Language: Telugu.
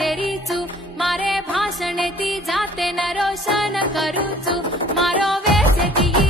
देरी छू मारे भाषण थी जाते न रोशन करू छू मारो वेश थी